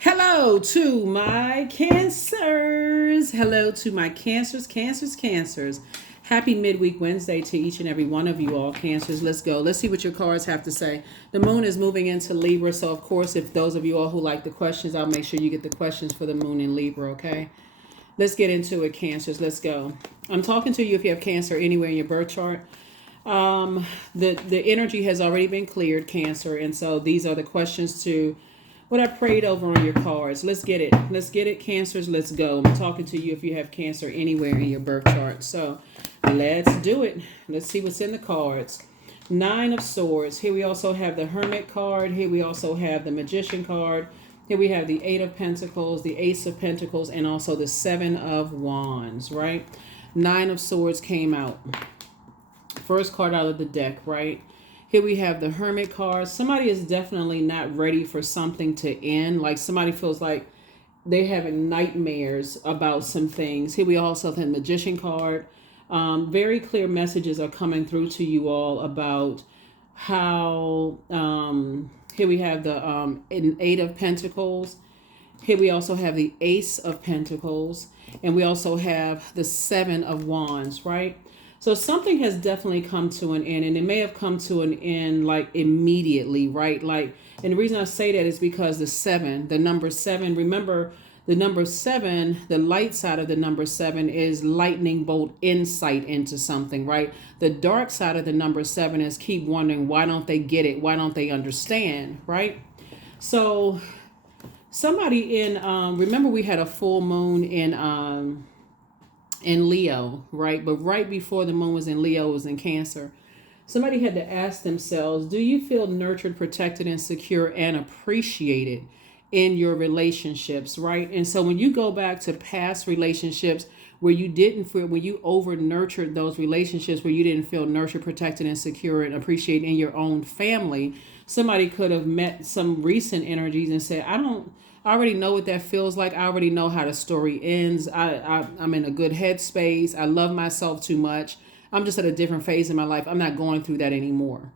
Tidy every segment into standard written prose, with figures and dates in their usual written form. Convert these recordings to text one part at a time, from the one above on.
Hello to my cancers. Hello to my cancers. Happy midweek Wednesday to each and every one of you all cancers. Let's go. Let's see what your cards have to say. The moon is moving into Libra. So, of course, if those of you all who like the questions, I'll make sure you get the questions for the moon in Libra, okay? Let's get into it, cancers. Let's go. I'm talking to you if you have cancer anywhere in your birth chart. The energy has already been cleared, Cancer. And so these are the questions to what I prayed over on your cards. Let's get it. Let's get it, Cancers. Let's go. I'm talking to you if you have cancer anywhere in your birth chart. So let's do it. Let's see what's in the cards. Nine of Swords. Here we also have the Hermit card. Here we also have the Magician card. Here we have the Eight of Pentacles, the Ace of Pentacles, and also the Seven of Wands, right? Nine of Swords came out. First card out of the deck, right? Here we have the Hermit card. Somebody is definitely not ready for something to end. Like somebody feels like they're having nightmares about some things. Here we also have the Magician card. Very clear messages are coming through to you all about how, here we have the Eight of Pentacles. Here we also have the Ace of Pentacles. And we also have the Seven of Wands, right? So something has definitely come to an end, and it may have come to an end like immediately, right? Like, and the reason I say that is because the number seven, remember the number seven, the light side of the number seven is lightning bolt insight into something, right? The dark side of the number seven is keep wondering, why don't they get it? Why don't they understand, right? So somebody remember we had a full moon in Leo, right? But right before the moon was in Leo, it was in Cancer. Somebody had to ask themselves, do you feel nurtured, protected, and secure and appreciated in your relationships, right? And so when you go back to past relationships where you didn't feel, when you over nurtured those relationships where you didn't feel nurtured, protected, and secure and appreciated in your own family, somebody could have met some recent energies and said, I already know what that feels like. I already know how the story ends. I'm in a good headspace. I love myself too much. I'm just at a different phase in my life. I'm not going through that anymore.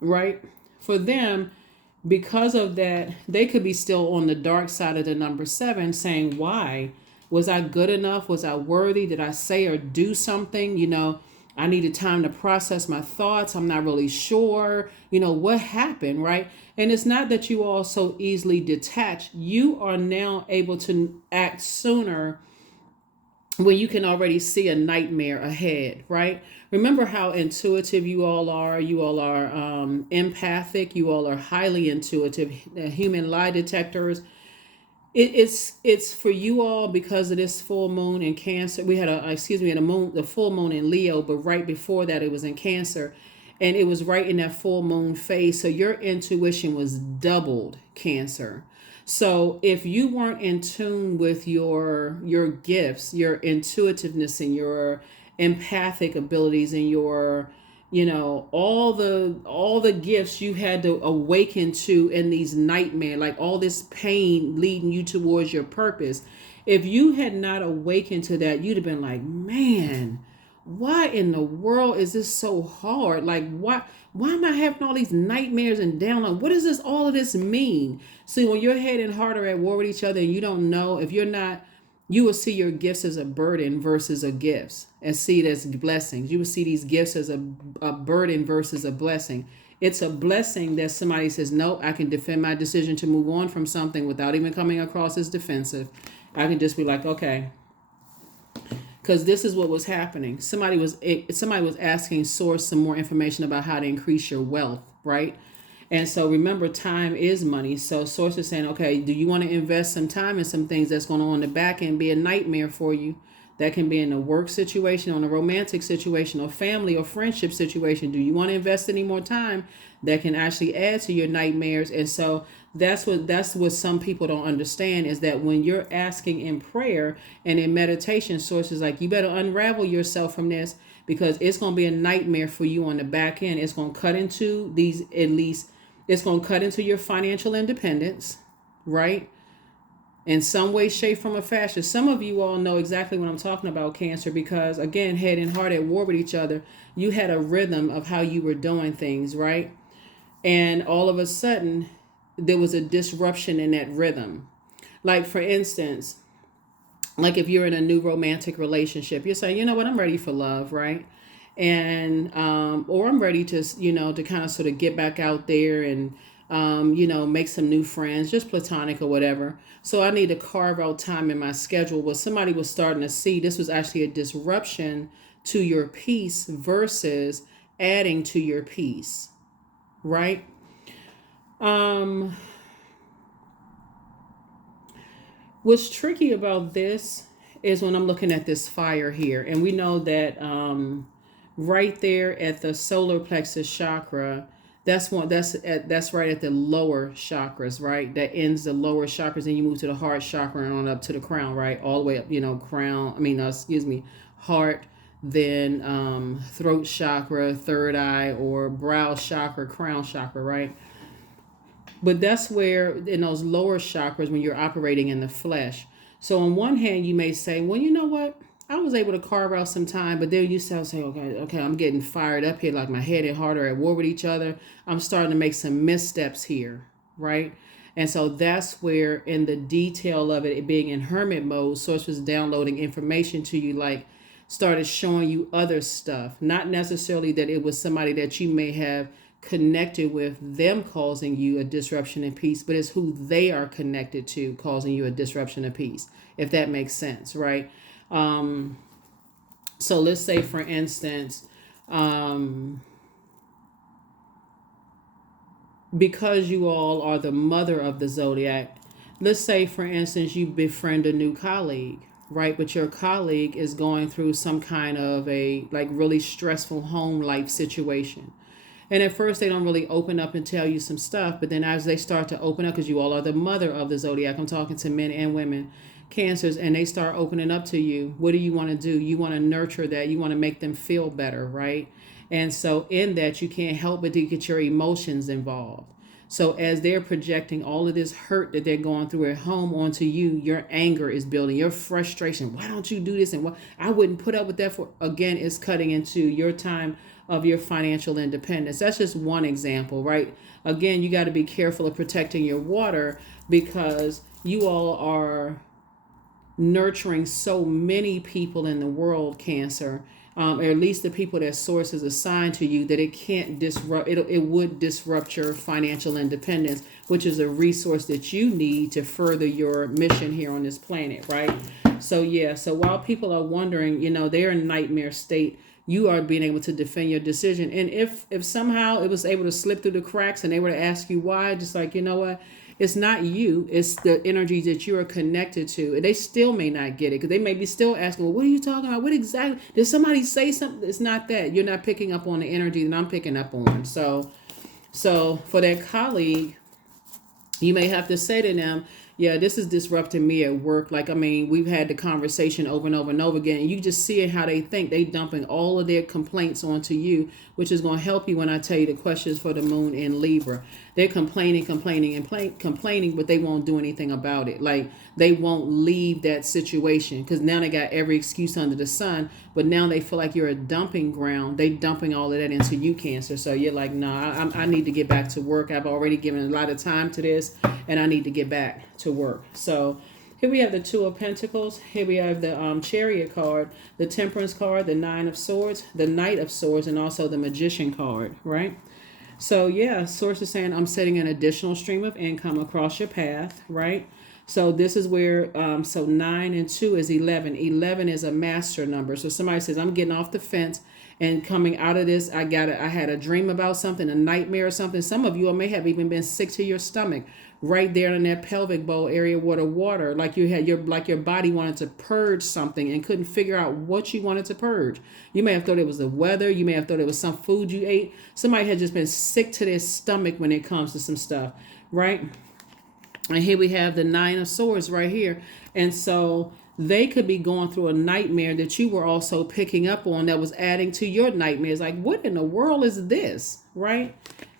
Right? For them, because of that, they could be still on the dark side of the number seven saying, why? Was I good enough? Was I worthy? Did I say or do something? I needed time to process my thoughts. I'm not really sure, what happened, right? And it's not that you all so easily detach. You are now able to act sooner when you can already see a nightmare ahead, right? Remember how intuitive you all are. You all are empathic. You all are highly intuitive, human lie detectors. It's for you all because of this full moon in Cancer. We had the full moon in Leo, but right before that it was in Cancer, and it was right in that full moon phase. So your intuition was doubled, Cancer. So if you weren't in tune with your gifts, your intuitiveness and your empathic abilities and your all the gifts you had to awaken to in these nightmares, like all this pain leading you towards your purpose, if you had not awakened to that, you'd have been like, man, why in the world is this so hard? Like, why am I having all these nightmares and down? What does all of this mean? See, when your head and heart are at war with each other and you don't know, if you're not, you will see your gifts as a burden versus a gifts, and see it as blessings. You will see these gifts as a burden versus a blessing. It's a blessing that somebody says, no, I can defend my decision to move on from something without even coming across as defensive. I can just be like, okay, because this is what was happening. Somebody was asking Source some more information about how to increase your wealth, right? And so remember, time is money. So Source is saying, okay, do you want to invest some time in some things that's going to on the back end be a nightmare for you? That can be in a work situation, on a romantic situation, or family or friendship situation. Do you want to invest any more time that can actually add to your nightmares? And so that's what some people don't understand, is that when you're asking in prayer and in meditation, Source is like, you better unravel yourself from this, because it's going to be a nightmare for you on the back end. It's going to cut into it's going to cut into your financial independence, right? In some way, shape, form, or fashion. Some of you all know exactly what I'm talking about, Cancer, because again, head and heart at war with each other. You had a rhythm of how you were doing things, right? And all of a sudden, there was a disruption in that rhythm. Like, for instance, like if you're in a new romantic relationship, you're saying, you know what, I'm ready for love, right? And or I'm ready to, to kind of sort of get back out there and make some new friends, just platonic or whatever. So I need to carve out time in my schedule. Well, somebody was starting to see this was actually a disruption to your peace versus adding to your peace, right? Um, what's tricky about this is when I'm looking at this fire here, and we know that right there at the solar plexus chakra, that's right at the lower chakras, right? That ends the lower chakras, and you move to the heart chakra and on up to the crown, right? All the way up, crown. Heart, then throat chakra, third eye, or brow chakra, crown chakra, right? But that's where, in those lower chakras, when you're operating in the flesh. So on one hand, you may say, well, you know what? I was able to carve out some time, but then you start saying, okay, I'm getting fired up here, like my head and heart are at war with each other. I'm starting to make some missteps here, right? And so that's where, in the detail of it being in hermit mode, Source was downloading information to you, like started showing you other stuff. Not necessarily that it was somebody that you may have connected with them causing you a disruption in peace, but it's who they are connected to causing you a disruption of peace, if that makes sense, right? So let's say, for instance, because you all are the mother of the zodiac, let's say, for instance, you befriend a new colleague, right? But your colleague is going through some kind of a like really stressful home life situation. And at first, they don't really open up and tell you some stuff. But then as they start to open up, because you all are the mother of the zodiac, I'm talking to men and women, Cancers, and they start opening up to you. What do you want to do? You want to nurture that. You want to make them feel better, right? And so in that, you can't help but to get your emotions involved. So as they're projecting all of this hurt that they're going through at home onto you, your anger is building, your frustration. Why don't you do this? And what I wouldn't put up with that for, again, is cutting into your time of your financial independence. That's just one example, right? Again, you got to be careful of protecting your water because you all are nurturing so many people in the world, Cancer, or at least the people that Source is assigned to you, that it can't disrupt, it would disrupt your financial independence, which is a resource that you need to further your mission here on this planet, right? So yeah, so while people are wondering, they're in nightmare state, you are being able to defend your decision. And if somehow it was able to slip through the cracks and they were to ask you why, just like, you know what, it's not you, it's the energies that you are connected to. And they still may not get it because they may be still asking, well, what are you talking about? What exactly? Did somebody say something? It's not that. You're not picking up on the energy that I'm picking up on. So for that colleague, you may have to say to them, yeah, this is disrupting me at work. Like, we've had the conversation over and over and over again. And you just see how they think. They dumping all of their complaints onto you, which is going to help you when I tell you the questions for the moon in Libra. They're complaining, but they won't do anything about it. Like, they won't leave that situation because now they got every excuse under the sun. But now they feel like you're a dumping ground. They dumping all of that into you, Cancer. So you're like, no, I need to get back to work. I've already given a lot of time to this, and I need to get back to work. So here we have the Two of Pentacles. Here we have the Chariot card, the Temperance card, the Nine of Swords, the Knight of Swords, and also the Magician card, right? So yeah, Source is saying I'm setting an additional stream of income across your path, right? So this is where, so 9 and 2 is 11. 11 is a master number. So somebody says, I'm getting off the fence and coming out of this. I had a dream about something, a nightmare or something. Some of you may have even been sick to your stomach right there in that pelvic bowl area where the water, like you had your body wanted to purge something and couldn't figure out what you wanted to purge. You may have thought it was the weather. You may have thought it was some food you ate. Somebody had just been sick to their stomach when it comes to some stuff, right? And here we have the Nine of Swords right here. And so they could be going through a nightmare that you were also picking up on that was adding to your nightmares. Like, what in the world is this, right?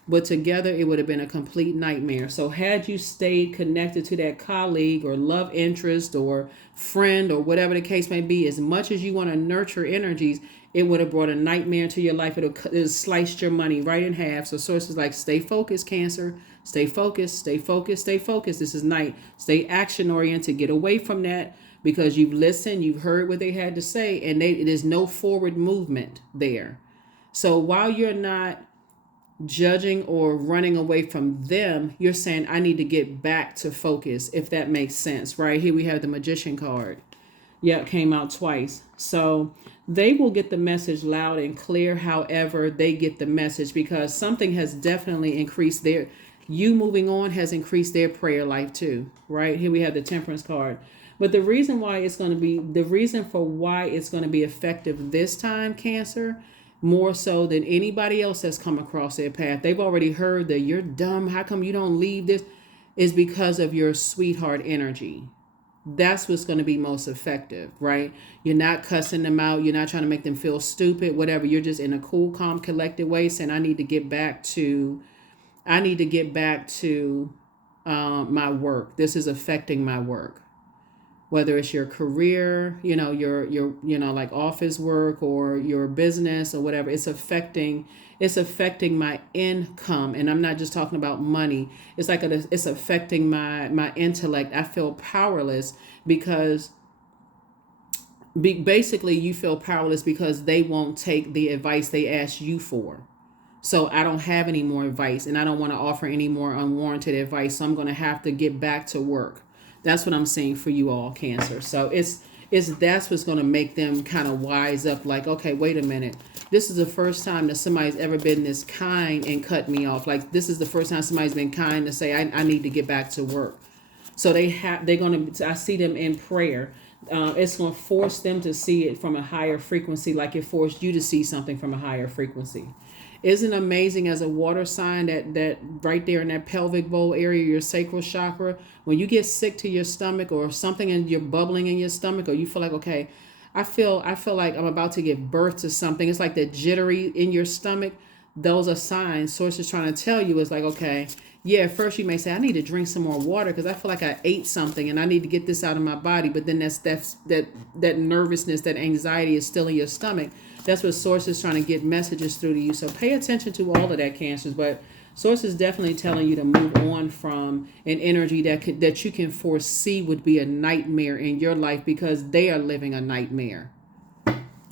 But together it would have been a complete nightmare. So had you stayed connected to that colleague or love interest or friend or whatever the case may be, as much as you want to nurture energies, it would have brought a nightmare into your life. It'll sliced your money right in half. So Source is like, stay focused, Cancer. Stay focused, stay focused, stay focused. This is night. Stay action oriented. Get away from that because you've listened, you've heard what they had to say, and there's no forward movement there. So while you're not judging or running away from them, you're saying, I need to get back to focus, if that makes sense, right? Here we have the Magician card. Yep, came out twice. So they will get the message loud and clear. However, they get the message because something has definitely increased their, you moving on has increased their prayer life too, right? Here we have the Temperance card. But the reason why it's going to be, the reason for why it's going to be effective this time, Cancer, more so than anybody else has come across their path. They've already heard that you're dumb. How come you don't leave this? Is because of your sweetheart energy. That's what's going to be most effective, right? You're not cussing them out. You're not trying to make them feel stupid, whatever. You're just in a cool, calm, collected way saying, I need to get back to my work. This is affecting my work. Whether it's your career, your like office work or your business or whatever, it's affecting my income. And I'm not just talking about money. It's like it's affecting my intellect. I feel powerless because basically you feel powerless because they won't take the advice they asked you for. So I don't have any more advice and I don't want to offer any more unwarranted advice. So I'm going to have to get back to work. That's what I'm saying for you all, Cancer. So that's what's going to make them kind of wise up. Like, okay, wait a minute. This is the first time that somebody's ever been this kind and cut me off. Like, this is the first time somebody's been kind to say, I need to get back to work. So I see them in prayer. It's going to force them to see it from a higher frequency, like it forced you to see something from a higher frequency. Isn't it amazing as a water sign that right there in that pelvic bowl area, your sacral chakra, when you get sick to your stomach or something and you're bubbling in your stomach or you feel like, okay, I feel like I'm about to give birth to something. It's like that jittery in your stomach. Those are signs. Source is trying to tell you is like, okay, yeah, at first you may say, I need to drink some more water because I feel like I ate something and I need to get this out of my body. But then that nervousness, that anxiety is still in your stomach. That's what Source is trying to get messages through to you. So pay attention to all of that, Cancers. But Source is definitely telling you to move on from an energy that you can foresee would be a nightmare in your life because they are living a nightmare.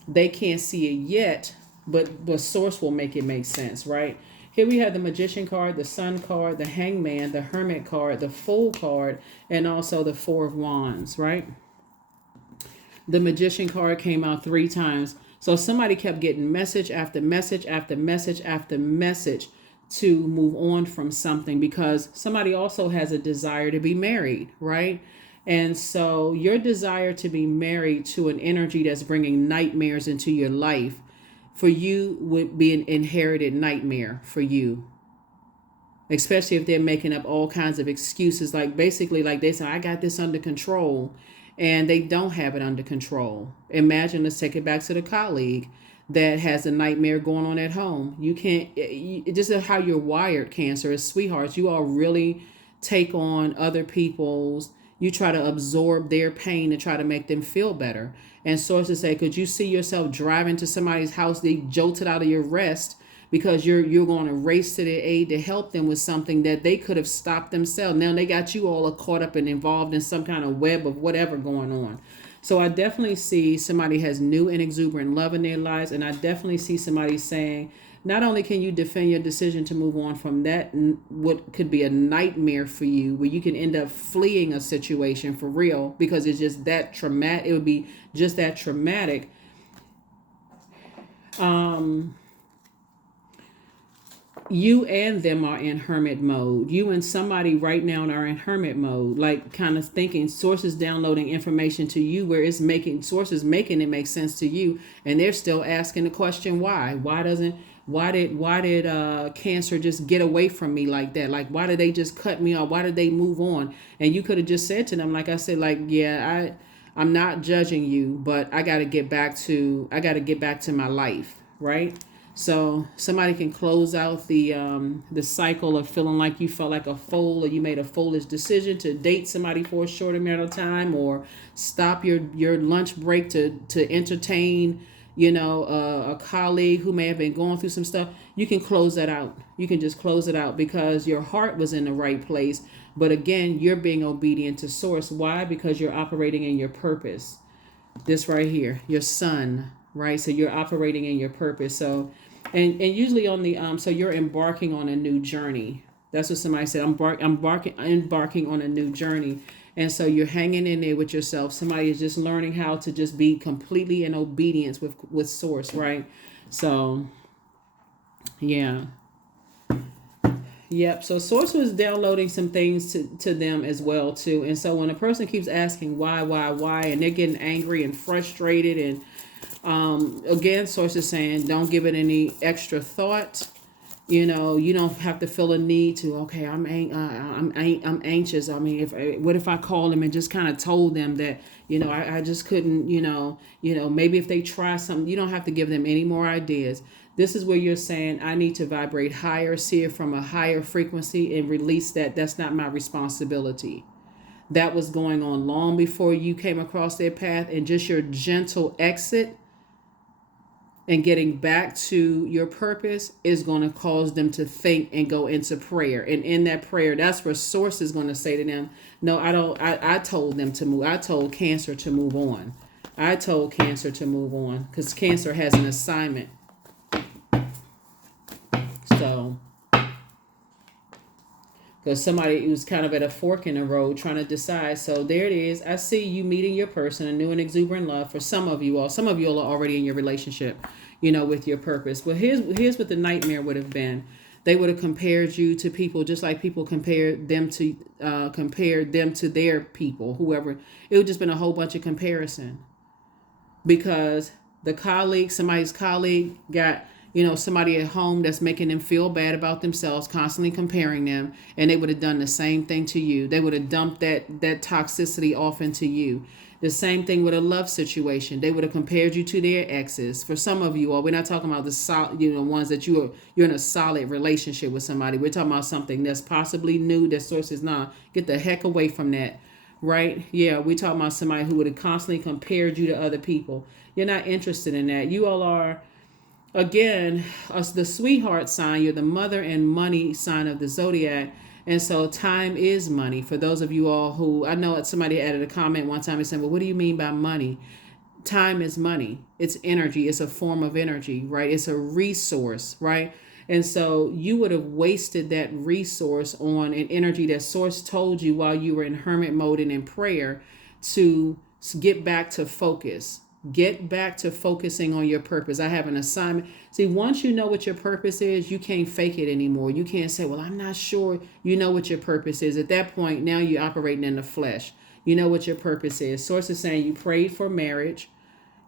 They can't see it yet, but Source will make it make sense, right? Here we have the Magician card, the Sun card, the Hangman, the Hermit card, the Fool card, and also the Four of Wands, right? The Magician card came out 3 times. So somebody kept getting message after message after message after message to move on from something because somebody also has a desire to be married, right? And so your desire to be married to an energy that's bringing nightmares into your life for you would be an inherited nightmare for you. Especially if they're making up all kinds of excuses, like basically like they say, I got this under control. And they don't have it under control. Imagine, let's take it back to the colleague that has a nightmare going on at home. You can't, this is how you're wired, Cancer, as sweethearts. You all really take on other people's, you try to absorb their pain and try to make them feel better. And sources say, could you see yourself driving to somebody's house, they jolted out of your rest because you're going to race to their aid to help them with something that they could have stopped themselves. Now they got you all caught up and involved in some kind of web of whatever going on. So I definitely see somebody has new and exuberant love in their lives. And I definitely see somebody saying, not only can you defend your decision to move on from that, what could be a nightmare for you, where you can end up fleeing a situation for real, because it's just that traumatic. It would be just that traumatic. You and them are in hermit mode. You and somebody right now are in hermit mode, like kind of thinking, sources downloading information to you where it's making sources making it make sense to you. And they're still asking the question, why did Cancer just get away from me like that? Like, why did they just cut me off? Why did they move on? And you could have just said to them, like I said, like, yeah, I'm not judging you, but I got to get back to my life. Right. So somebody can close out the cycle of feeling like you felt like a fool, or you made a foolish decision to date somebody for a short amount of time, or stop your lunch break to entertain a colleague who may have been going through some stuff, you can close that out. You can just close it out because your heart was in the right place. But again, you're being obedient to source. Why? Because you're operating in your purpose. This right here, your sun, right? So you're operating in your purpose. So, and usually on the so you're embarking on a new journey. That's what somebody said. Embarking on a new journey. And so you're hanging in there with yourself. Somebody is just learning how to just be completely in obedience with source, right? So, yeah. Yep. So source was downloading some things to them as well too. And so when a person keeps asking why, and they're getting angry and frustrated, and again, source is saying don't give it any extra thought. You don't have to feel a need to. Okay, I'm anxious. I mean, what if I call them and just kind of told them that I just couldn't. Maybe if they try something, you don't have to give them any more ideas. This is where you're saying I need to vibrate higher, see it from a higher frequency, and release that. That's not my responsibility. That was going on long before you came across their path, and just your gentle exit and getting back to your purpose is going to cause them to think and go into prayer. And in that prayer, that's where source is going to say to them, no, I don't. I told them to move. I told Cancer to move on. I told Cancer to move on because Cancer has an assignment. So, because somebody who's kind of at a fork in the road trying to decide. So there it is. I see you meeting your person, a new and exuberant love. For some of you all are already in your relationship, with your purpose. But here's what the nightmare would have been. They would have compared you to people just like people compared them to their people, whoever. It would just been a whole bunch of comparison because somebody's colleague got somebody at home that's making them feel bad about themselves, constantly comparing them, and they would have done the same thing to you. They would have dumped that toxicity off into you. The same thing with a love situation. They would have compared you to their exes. For some of you all, we're not talking about the ones that you're in a solid relationship with somebody. We're talking about something that's possibly new. That source is not. Get the heck away from that. Right? Yeah, we're talking about somebody who would have constantly compared you to other people. You're not interested in that. You all are. Again, the sweetheart sign, you're the mother and money sign of the Zodiac. And so time is money. For those of you all who, I know somebody added a comment one time and said, well, what do you mean by money? Time is money. It's energy. It's a form of energy, right? It's a resource, right? And so you would have wasted that resource on an energy that source told you while you were in hermit mode and in prayer to get back to focus. Get back to focusing on your purpose. I have an assignment. See, once you know what your purpose is, you can't fake it anymore. You can't say, well, I'm not sure. You know what your purpose is. At that point, now you're operating in the flesh. You know what your purpose is. Source is saying you prayed for marriage.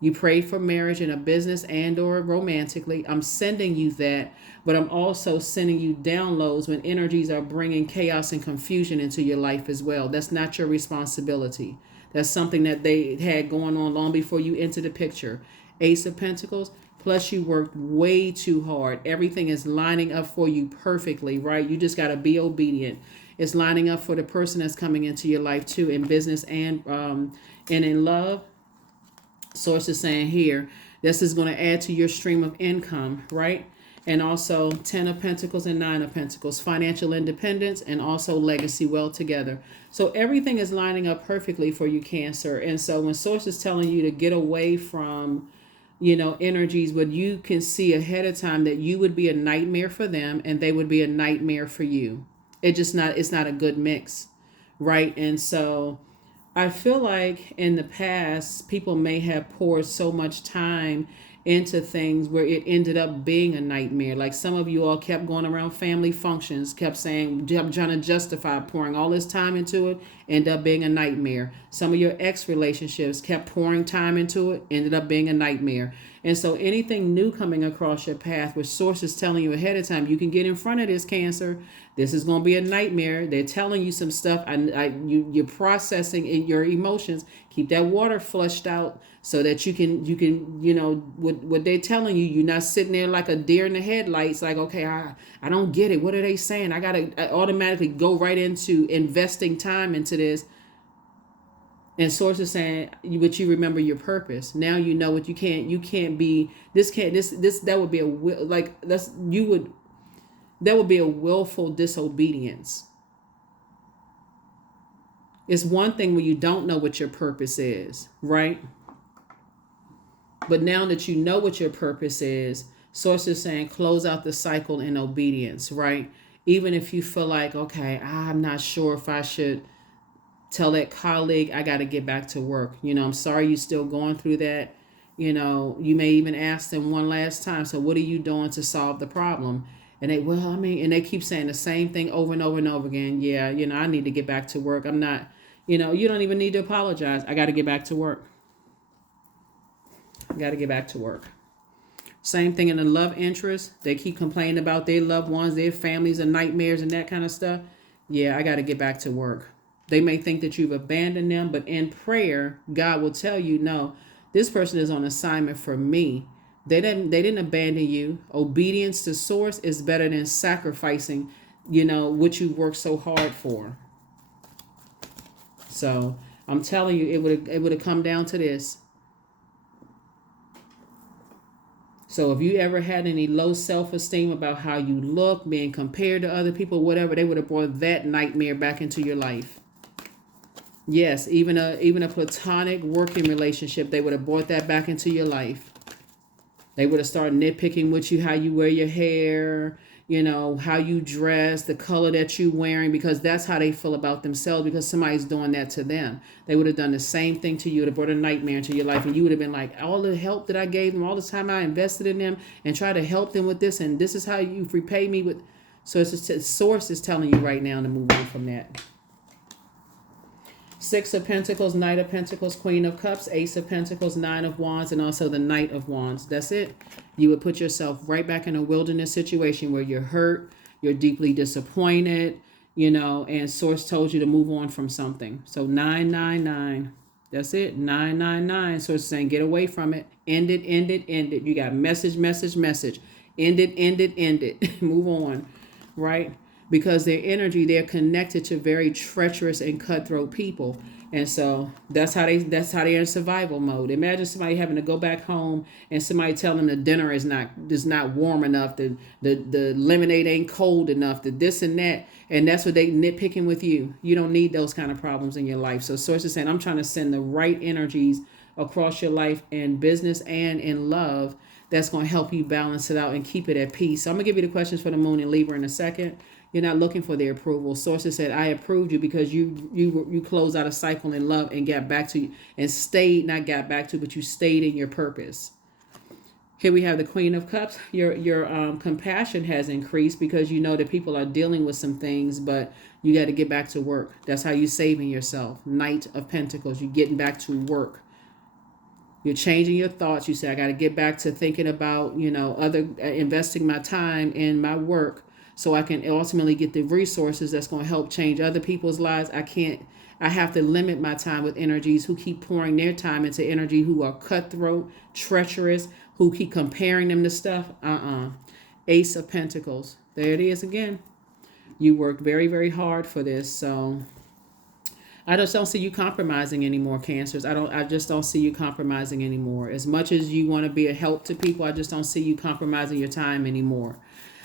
You prayed for marriage in a business and or romantically. I'm sending you that, but I'm also sending you downloads when energies are bringing chaos and confusion into your life as well. That's not your responsibility. That's something that they had going on long before you entered the picture. Ace of Pentacles, plus you worked way too hard. Everything is lining up for you perfectly, right? You just got to be obedient. It's lining up for the person that's coming into your life too, in business and in love. Source is saying here, this is going to add to your stream of income, right? And also 10 of Pentacles and 9 of Pentacles, financial independence and also legacy wealth together. So everything is lining up perfectly for you, Cancer. And so when Source is telling you to get away from, energies, but you can see ahead of time that you would be a nightmare for them and they would be a nightmare for you. It's not a good mix, right? And so I feel like in the past, people may have poured so much time into things where it ended up being a nightmare. Like some of you all kept going around family functions, kept saying, I'm trying to justify pouring all this time into it, ended up being a nightmare. Some of your ex relationships kept pouring time into it, ended up being a nightmare. And so anything new coming across your path, with sources telling you ahead of time, you can get in front of this, Cancer. This is going to be a nightmare. They're telling you some stuff. You're processing in your emotions. Keep that water flushed out so that you can, what they're telling you, you're not sitting there like a deer in the headlights. Like, okay, I don't get it. What are they saying? I automatically go right into investing time into this. And source is saying, but you remember your purpose. Now you know what you can't be, that would be a like, that would be a willful disobedience. It's one thing when you don't know what your purpose is, right? But now that you know what your purpose is, source is saying close out the cycle in obedience, right? Even if you feel like, okay, I'm not sure if I should tell that colleague I got to get back to work. I'm sorry you're still going through that. You may even ask them one last time, so what are you doing to solve the problem? And and they keep saying the same thing over and over and over again. Yeah, I need to get back to work. I'm not, you don't even need to apologize. I got to get back to work. I got to get back to work. Same thing in the love interest. They keep complaining about their loved ones, their families, and nightmares and that kind of stuff. Yeah, I got to get back to work. They may think that you've abandoned them, but in prayer, God will tell you, no, this person is on assignment for me. They didn't abandon you. Obedience to source is better than sacrificing, what you worked so hard for. So I'm telling you, it would have come down to this. So if you ever had any low self-esteem about how you look, being compared to other people, whatever, they would have brought that nightmare back into your life. Yes, even a platonic working relationship, they would have brought that back into your life. They would have started nitpicking with you, how you wear your hair, how you dress, the color that you wearing, because that's how they feel about themselves, because somebody's doing that to them. They would have done the same thing to you. It would have brought a nightmare into your life, and you would have been like, all the help that I gave them, all the time I invested in them and try to help them with this, and this is how you repay me with. So source is telling you right now to move on from that. Six of Pentacles, Knight of Pentacles, Queen of Cups, Ace of Pentacles, Nine of Wands, and also the Knight of Wands. That's it. You would put yourself right back in a wilderness situation where you're hurt, you're deeply disappointed, and Source told you to move on from something. So 999. That's it. 999. Source is saying get away from it. End it, end it, end it. You got message, message, message. End it, end it, end it. Move on. Right? Because their energy, they're connected to very treacherous and cutthroat people. And so that's how they're in survival mode. Imagine somebody having to go back home and somebody telling them the dinner is not warm enough, the lemonade ain't cold enough, the this and that, and that's what they nitpicking with you. You don't need those kind of problems in your life. So Source is saying, I'm trying to send the right energies across your life in business and in love that's going to help you balance it out and keep it at peace. So I'm going to give you the questions for the moon and Libra in a second. You're not looking for their approval. Sources said, I approved you because you closed out a cycle in love and got back to, and stayed, not got back to, but you stayed in your purpose. Here we have the Queen of Cups. Your compassion has increased because you know that people are dealing with some things, but you got to get back to work. That's how you're saving yourself. Knight of Pentacles. You're getting back to work. You're changing your thoughts. You say, I got to get back to thinking about, investing my time in my work so I can ultimately get the resources that's going to help change other people's lives. I have to limit my time with energies who keep pouring their time into energy who are cutthroat, treacherous, who keep comparing them to stuff. Ace of Pentacles. There it is again. You worked very, very hard for this. So I just don't see you compromising anymore, Cancers. I just don't see you compromising anymore. As much as you want to be a help to people, I just don't see you compromising your time anymore.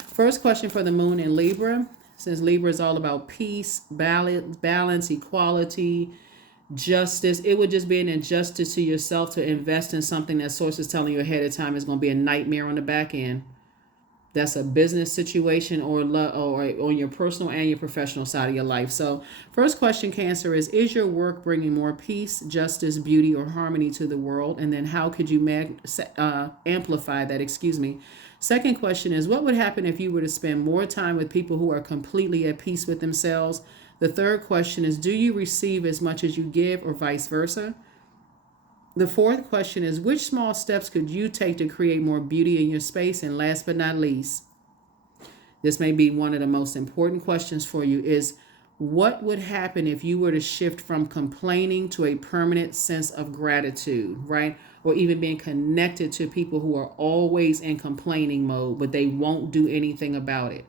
First question for the moon in Libra. Since Libra is all about peace, balance, equality, justice, it would just be an injustice to yourself to invest in something that Source is telling you ahead of time is going to be a nightmare on the back end. That's a business situation or on your personal and your professional side of your life. So first question, Cancer, is your work bringing more peace, justice, beauty, or harmony to the world? And then how could you amplify that? Second question is, what would happen if you were to spend more time with people who are completely at peace with themselves? The third question is, do you receive as much as you give or vice versa? The fourth question is, which small steps could you take to create more beauty in your space? And last but not least, this may be one of the most important questions for you, is what would happen if you were to shift from complaining to a permanent sense of gratitude, right? Or even being connected to people who are always in complaining mode, but they won't do anything about it.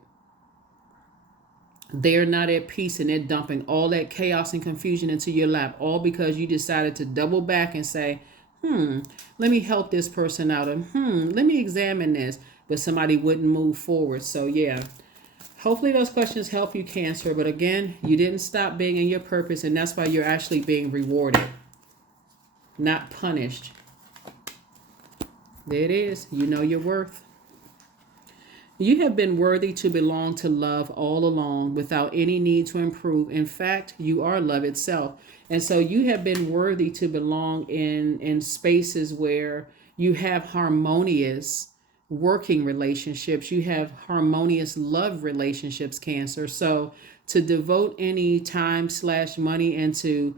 They're not at peace, and they're dumping all that chaos and confusion into your lap, all because you decided to double back and say, let me help this person out, and let me examine this, but somebody wouldn't move forward. So yeah, hopefully those questions help you, Cancer. But again, you didn't stop being in your purpose, and that's why you're actually being rewarded, not punished. There it is. You know your worth. You have been worthy to belong to love all along without any need to improve. In fact, you are love itself. And so you have been worthy to belong in spaces where you have harmonious working relationships. You have harmonious love relationships, Cancer. So to devote any time / money into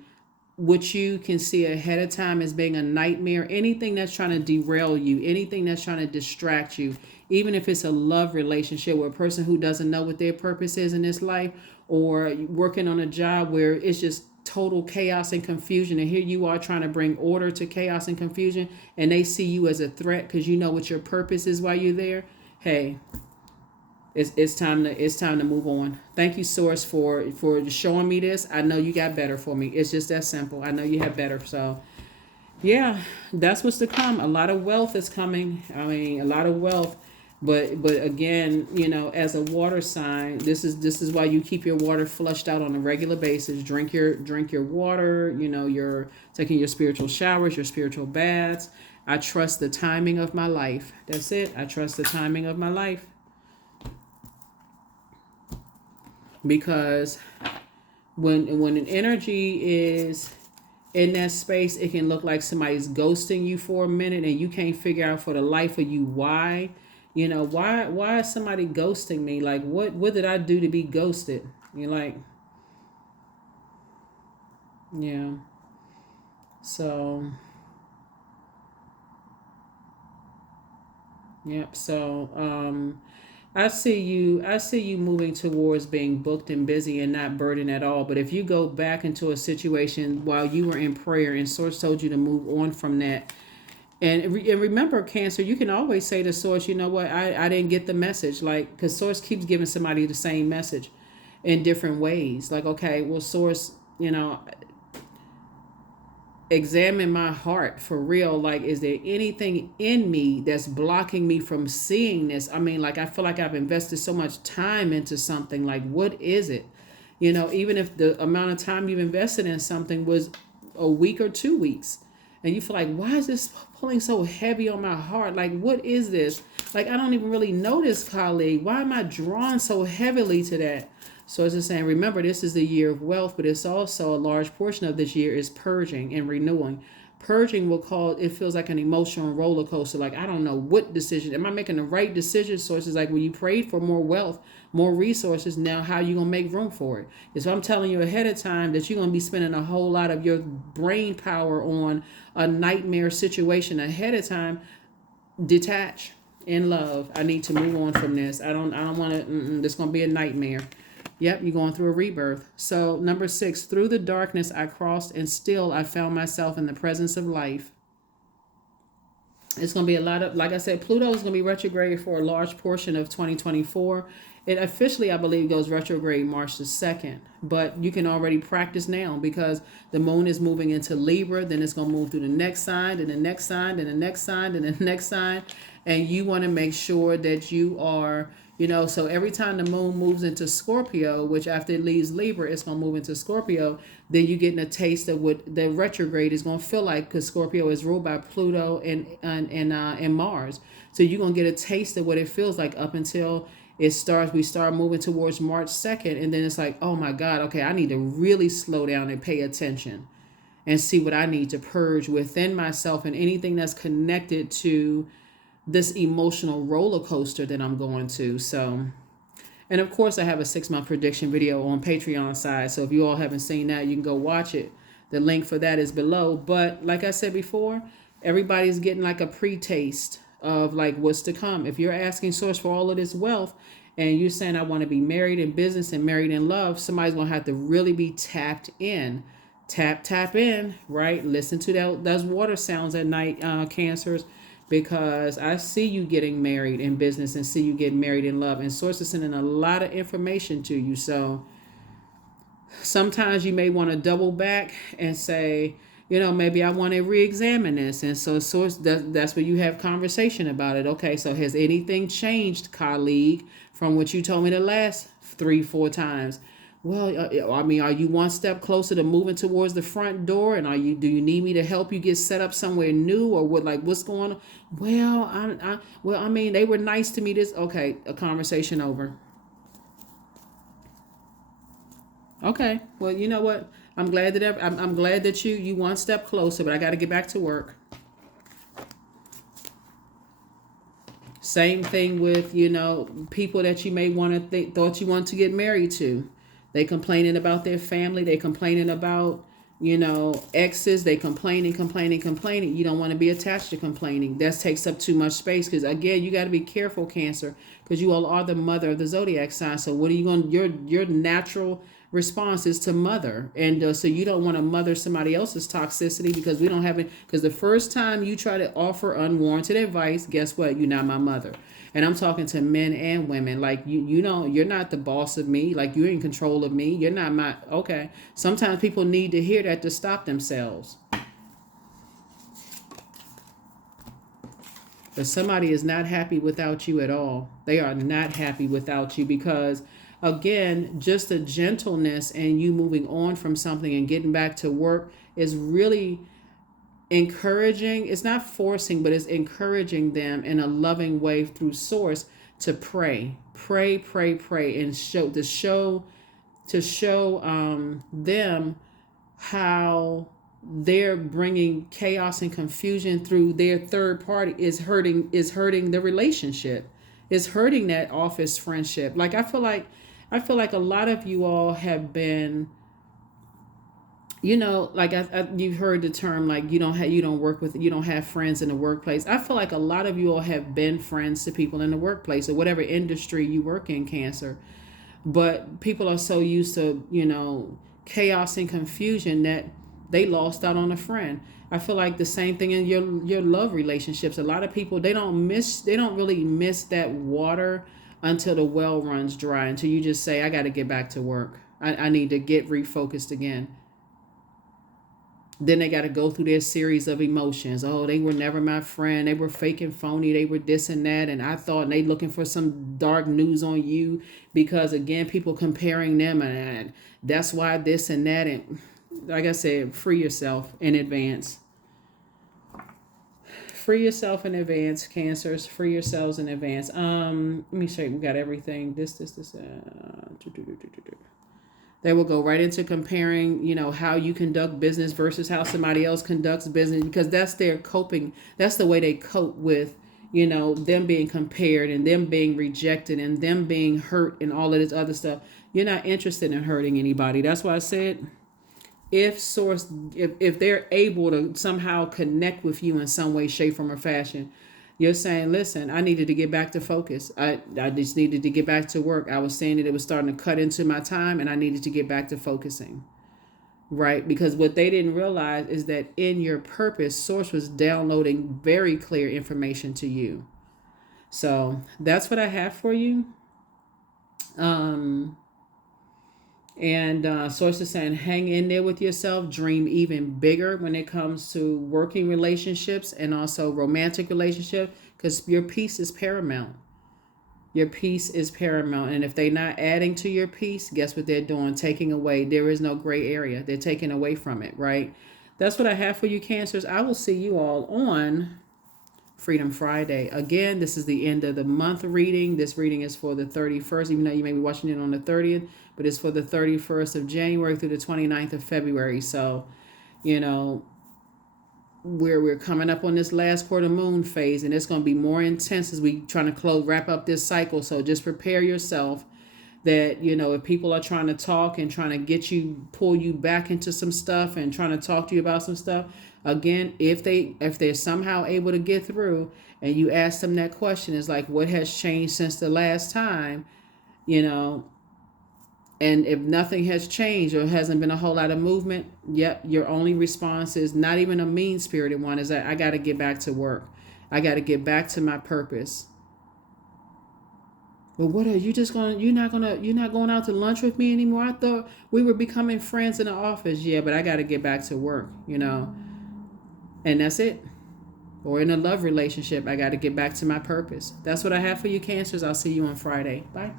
what you can see ahead of time as being a nightmare, anything that's trying to derail you, anything that's trying to distract you, even if it's a love relationship with a person who doesn't know what their purpose is in this life, or working on a job where it's just total chaos and confusion, and here you are trying to bring order to chaos and confusion, and they see you as a threat because you know what your purpose is while you're there. Hey, it's time to move on. Thank you, Source, for showing me this. I know you got better for me. It's just that simple. I know you have better. So yeah, that's what's to come. A lot of wealth is coming. I mean, a lot of wealth. But again, as a water sign, this is why you keep your water flushed out on a regular basis. Drink your water. You're taking your spiritual showers, your spiritual baths. I trust the timing of my life. That's it. I trust the timing of my life. Because when an energy is in that space, it can look like somebody's ghosting you for a minute, and you can't figure out for the life of you why. Why is somebody ghosting me? Like, what did I do to be ghosted? You're like, yeah. So, yep. So, I see you moving towards being booked and busy and not burdened at all. But if you go back into a situation while you were in prayer and Source told you to move on from that, and remember, Cancer, you can always say to Source, you know what, I didn't get the message. Like, because Source keeps giving somebody the same message in different ways. Like, okay, well, Source, examine my heart for real. Like, is there anything in me that's blocking me from seeing this? I mean, like, I feel like I've invested so much time into something. Like, what is it? Even if the amount of time you've invested in something was a week or 2 weeks, and you feel like, why is this pulling so heavy on my heart? Like, what is this? Like, I don't even really know this colleague. Why am I drawn so heavily to that? So it's just saying, remember, this is the year of wealth, but it's also a large portion of this year is purging and renewing. Purging will cause, it feels like an emotional roller coaster. Like, I don't know what decision. Am I making the right decision? So it's just like when you prayed for more wealth, more resources, now how are you going to make room for it? If I'm telling you ahead of time that you're going to be spending a whole lot of your brain power on a nightmare situation ahead of time, detach in love. I need to move on from this. I don't want to, this going to be a nightmare. Yep, you're going through a rebirth. So number 6, through the darkness I crossed, and still I found myself in the presence of life. It's going to be a lot of, like I said, Pluto is going to be retrograde for a large portion of 2024. It officially, I believe, goes retrograde March the 2nd. But you can already practice now because the moon is moving into Libra. Then it's going to move through the next sign, and the next sign, and the next sign, and the next sign. And you want to make sure that you are, so every time the moon moves into Scorpio, which after it leaves Libra, it's going to move into Scorpio, then you're getting a taste of what the retrograde is going to feel like, because Scorpio is ruled by Pluto and Mars. So you're going to get a taste of what it feels like up until we start moving towards March 2nd. And then it's like, oh my God, okay, I need to really slow down and pay attention and see what I need to purge within myself and anything that's connected to this emotional roller coaster that I'm going to. So, and of course I have a 6-month prediction video on Patreon side. So if you all haven't seen that, you can go watch it. The link for that is below. But like I said before, everybody's getting like a pre-taste of like what's to come. If you're asking Source for all of this wealth and you're saying I want to be married in business and married in love, somebody's going to have to really be tapped in. Tap in, right? Listen to those water sounds at night, Cancers. because I see you getting married in business and see you getting married in love. And Source is sending a lot of information to you. So sometimes you may want to double back and say, maybe I want to re-examine this. And so Source, that's where you have conversation about it. Okay, so has anything changed, colleague, from what you told me the last 3-4 times? Well, are you one step closer to moving towards the front door? And do you need me to help you get set up somewhere new, or what's going on? Well, they were nice to me. Okay, a conversation over. Okay, well, you know what? I'm glad that I'm glad that you one step closer, but I got to get back to work. Same thing with people that you may want to thought you want to get married to. They complaining about their family. They complaining about, exes. They complaining. You don't want to be attached to complaining. That takes up too much space. Because again, you got to be careful, Cancer, because you all are the mother of the zodiac sign. So what are you going? Your natural response is to mother, and so you don't want to mother somebody else's toxicity, because we don't have it. Because the first time you try to offer unwarranted advice, guess what? You're not my mother. And I'm talking to men and women. Like, you're not the boss of me. Like, you're in control of me. You're not my, okay. Sometimes people need to hear that to stop themselves. But somebody is not happy without you at all. They are not happy without you, because, again, just the gentleness and you moving on from something and getting back to work is really encouraging. It's not forcing, but it's encouraging them in a loving way through Source to pray, and show them how they're bringing chaos and confusion through their third party is hurting the relationship, is hurting that office friendship. Like, I feel like a lot of you all have been, like you've heard the term, like, you don't have friends in the workplace. I feel like a lot of you all have been friends to people in the workplace or whatever industry you work in, Cancer. But people are so used to, chaos and confusion that they lost out on a friend. I feel like the same thing in your love relationships. A lot of people, they don't really miss that water until the well runs dry, until you just say, I got to get back to work. I need to get refocused again. Then they got to go through their series of emotions. Oh, they were never my friend. They were fake and phony. They were this and that. And I thought they looking for some dark news on you, because, again, people comparing them, and that's why this and that. And like I said, free yourself in advance. Free yourself in advance, Cancers. Free yourselves in advance. Let me show you. We got everything. This. They will go right into comparing, how you conduct business versus how somebody else conducts business, because that's their coping. That's the way they cope with, them being compared and them being rejected and them being hurt and all of this other stuff. You're not interested in hurting anybody. That's why I said, if they're able to somehow connect with you in some way, shape, form, or fashion, you're saying, listen, I needed to get back to focus. I just needed to get back to work. I was saying that it was starting to cut into my time, and I needed to get back to focusing. Right? Because what they didn't realize is that in your purpose, Source was downloading very clear information to you. So that's what I have for you. And Source is saying, hang in there with yourself, dream even bigger when it comes to working relationships and also romantic relationships, because your peace is paramount. Your peace is paramount. And if they're not adding to your peace, guess what they're doing? Taking away. There is no gray area. They're taking away from it, right? That's what I have for you, Cancers. I will see you all on Freedom Friday. Again, this is the end of the month reading. This reading is for the 31st, even though you may be watching it on the 30th, but it's for the 31st of January through the 29th of February. So, we're coming up on this last quarter moon phase, and it's going to be more intense as we trying to wrap up this cycle. So just prepare yourself that, if people are trying to talk and trying to pull you back into some stuff and trying to talk to you about some stuff, again, if they're somehow able to get through and you ask them that question, is like, what has changed since the last time, and if nothing has changed or hasn't been a whole lot of movement, yep, your only response is not even a mean-spirited one, is that I got to get back to work. I got to get back to my purpose. But what are you just going to, you're not going out to lunch with me anymore? I thought we were becoming friends in the office. Yeah, but I got to get back to work, and that's it. Or in a love relationship, I got to get back to my purpose. That's what I have for you, Cancers. I'll see you on Friday. Bye.